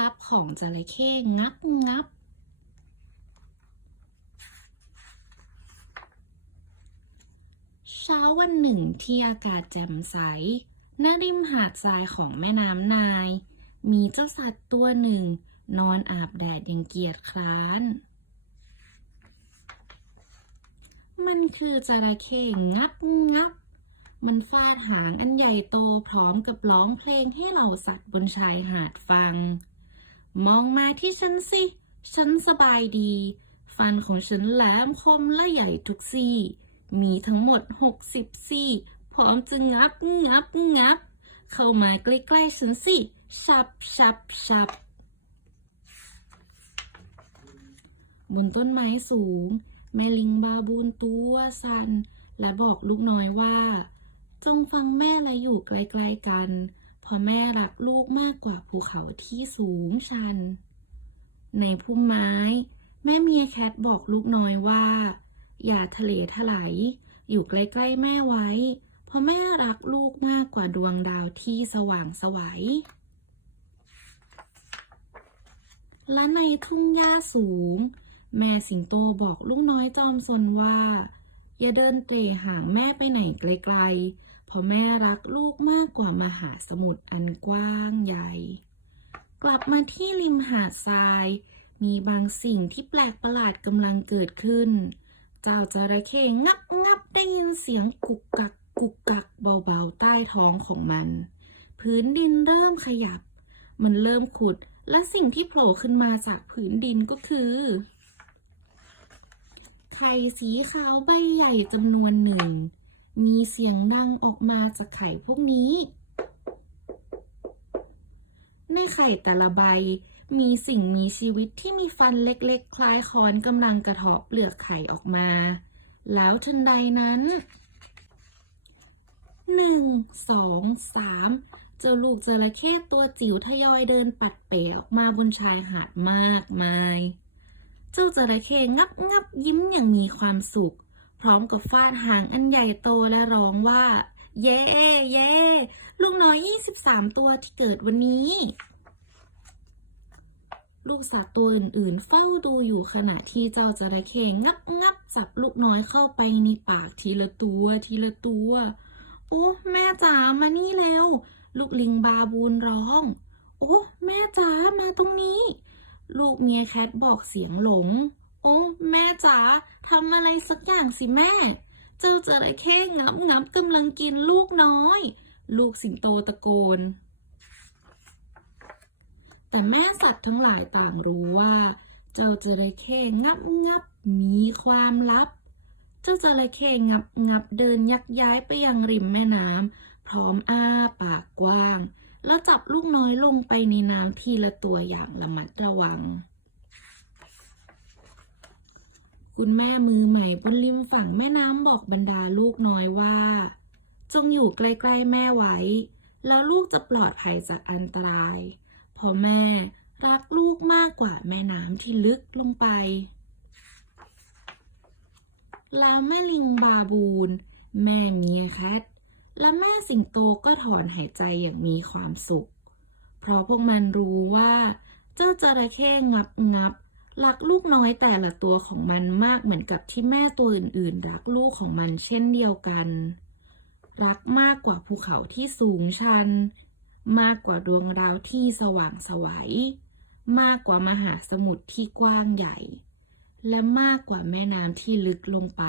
ลับของจระเข้งับงับ เช้าวันหนึ่งที่อากาศแจ่มใสณริมหาดทรายของแม่น้ำนาย มีเจ้าสัตว์ตัวหนึ่ง นอนอาบแดดอย่างเกียจคร้าน มันคือจระเข้งับงับมันฟาดหางอันใหญ่โตพร้อมกับร้องเพลงให้เหล่าสัตว์บนชายหาดฟัง มองมาที่ฉันสิ ฉันสบายดี ฟันของฉันแหลมคมและใหญ่ทุกซี่ มีทั้งหมดหกสิบซี่ พร้อมจะงับงับงับ เข้ามาใกล้ๆฉันสิ ชับชับชับบนต้นไม้สูง แม่ลิงบาบูนตัวสั่นและบอกลูกน้อยว่า จงฟังแม่และอยู่ใกล้ๆกัน ราะแม่รักลูกมากกว่าภูเขาที่สูงชัน ในพุ่มไม้ แม่เมียแคทบอกลูกน้อยว่า อย่าทะเลถลายอยู่ใกล้ๆแม่ไว้ เพราะแม่รักลูกมากกว่าดวงดาวที่สว่างสวัยและในทุ่งหญ้าสูง แม่สิงโตบอกลูกน้อยจอมสนว่า อย่าเดินเตะห่างแม่ไปไหนไกลๆ เพราะแม่รักลูกมากกว่ามหาสมุทรอันกว้างใหญ่ กลับมาที่ริมหาดทราย มีบางสิ่งที่แปลกประหลาดกำลังเกิดขึ้น เจ้าจระเข้งับงับได้ยินเสียงกุกกักกุกกักเบาๆใต้ท้องของมัน พื้นดินเริ่มขยับ มันเริ่มขุดและสิ่งที่โผล่ขึ้นมาจากผืนดินก็คือไข่สีขาวใบใหญ่จำนวนหนึ่ง มีเสียงดังออกมาจากไข่พวกนี้ ในไข่แต่ละใบ มีสิ่งมีชีวิตที่มีฟันเล็กๆ คล้ายค้อนกำลังกระเทาะเปลือกไข่ออกมา แล้วทันใดนั้นหนึ่งสองสามเจ้าลูกจระเข้ตัวจิ๋วทยอยเดินปัดเป๋ออกมาบนชายหาดมากมาย เจ้าจระเข้งับงับยิ้มอย่างมีความสุข พร้อมกับฟาดหางอันใหญ่โตและร้องว่า เย้เย้ลูกน้อย 23 ตัวที่เกิดวันนี้ ลูกสัตว์ตัวอื่นๆ เฝ้าดูอยู่ขณะที่เจ้าจระเข้งับงับจับลูกน้อยเข้าไปในปากทีละตัวทีละตัวโอ้แม่จ๋ามานี่เร็ว ลูกลิงบาบูนร้อง โอ้แม่จ๋ามาตรงนี้ ลูกเมียแคทบอกเสียงหลง โอ้แม่จ๋าทำอะไรสักอย่างสิแม่ เจ้าจระเข้งับงับกำลังกินลูกน้อย ลูกสิงโตตะโกน แต่แม่สัตว์ทั้งหลายต่างรู้ว่า เจ้าจระเข้งับงับมีความลับ เจ้าจระเข้งับงับเดินยักย้ายไปยังริมแม่น้ำพร้อมอ้าปากกว้าง แล้วจับลูกน้อยลงไปในน้ำทีละตัวอย่างระมัดระวัง คุณแม่มือใหม่บนริมฝั่งแม่น้ำบอกบรรดาลูกน้อยว่า จงอยู่ใกล้ๆแม่ไว้ แล้วลูกจะปลอดภัยจากอันตราย เพราะแม่รักลูกมากกว่าแม่น้ำที่ลึกลงไป แล้วแม่ลิงบาบูน แม่เมียแคทและแม่สิงโตก็ถอนหายใจอย่างมีความสุข เพราะพวกมันรู้ว่า เจ้าจระเข้งับงับ รักลูกน้อยแต่ละตัวของมันมากเหมือนกับที่แม่ตัวอื่น ๆ รักลูกของมันเช่นเดียวกัน รักมากกว่าภูเขาที่สูงชัน มากกว่าดวงดาวที่สว่างไสวัย มากกว่ามหาสมุทรที่กว้างใหญ่ และมากกว่าแม่น้ำที่ลึกลงไป